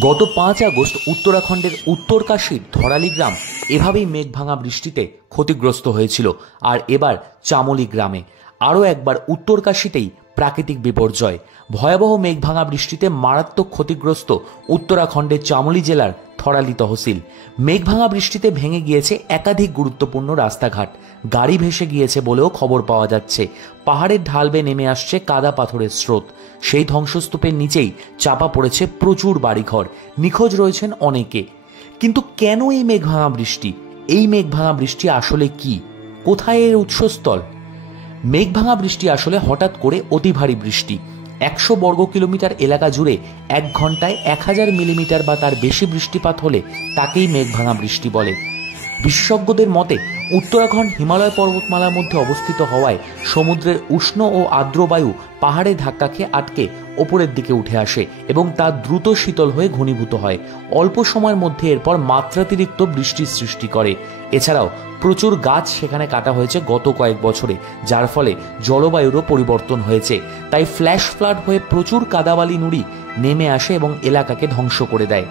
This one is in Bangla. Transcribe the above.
গত 5 আগস্ট উত্তরাখণ্ডের উত্তরকাশীর ধরালি গ্রাম এভাবেই মেঘভাঙা বৃষ্টিতে ক্ষতিগ্রস্ত হয়েছিল। আর এবার চামোলি গ্রামে আরও একবার উত্তরকাশীতেই প্রাকৃতিক বিপর্যয়। ভয়াবহ মেঘভাঙা বৃষ্টিতে মারাত্মক ক্ষতিগ্রস্ত উত্তরাখণ্ডের চামোলি জেলার ধরালি তহসিল। মেঘভাঙা বৃষ্টিতে ভেঙে গিয়েছে একাধিক গুরুত্বপূর্ণ রাস্তাঘাট, গাড়ি ভেসে গিয়েছে বলেও খবর পাওয়া যাচ্ছে। পাহাড়ের ঢাল বেয়ে নেমে আসছে কাদা পাথরের স্রোত। সেই ধ্বংসস্তূপের নিচেই চাপা পড়েছে প্রচুর বাড়িঘর, নিখোঁজ রয়েছেন অনেকে। কিন্তু কেন এই মেঘভাঙা বৃষ্টি? এই মেঘভাঙা বৃষ্টি আসলে কি? কোথায় এর উৎসস্থল? মেঘভাঙা বৃষ্টি আসলে হঠাৎ করে অতি ভারী বৃষ্টি। 100 বর্গ কিলোমিটার এলাকা জুড়ে 1 ঘন্টায় 1000 মিলিমিটার বা তার বেশি বৃষ্টিপাত হলে তাকেই মেঘভাঙা বৃষ্টি বলে। বিশেষজ্ঞদের মতে উত্তরাখণ্ড হিমালয় পর্বতমালার মধ্যে অবস্থিত হওয়ায় সমুদ্রের উষ্ণ ও আর্দ্র বায়ু পাহাড়ে ধাক্কা খেয়ে আটকে ওপরের দিকে উঠে আসে এবং তা দ্রুত শীতল হয়ে ঘনীভূত হয়। অল্প সময়ের মধ্যে এরপর মাত্রাতিরিক্ত বৃষ্টির সৃষ্টি করে। এছাড়াও প্রচুর গাছ সেখানে কাটা হয়েছে গত কয়েক বছরে, যার ফলে জলবায়ুরও পরিবর্তন হয়েছে। তাই ফ্ল্যাশ ফ্লাড হয়ে প্রচুর কাদাবালি নুড়ি নেমে আসে এবং এলাকাকে ধ্বংস করে দেয়।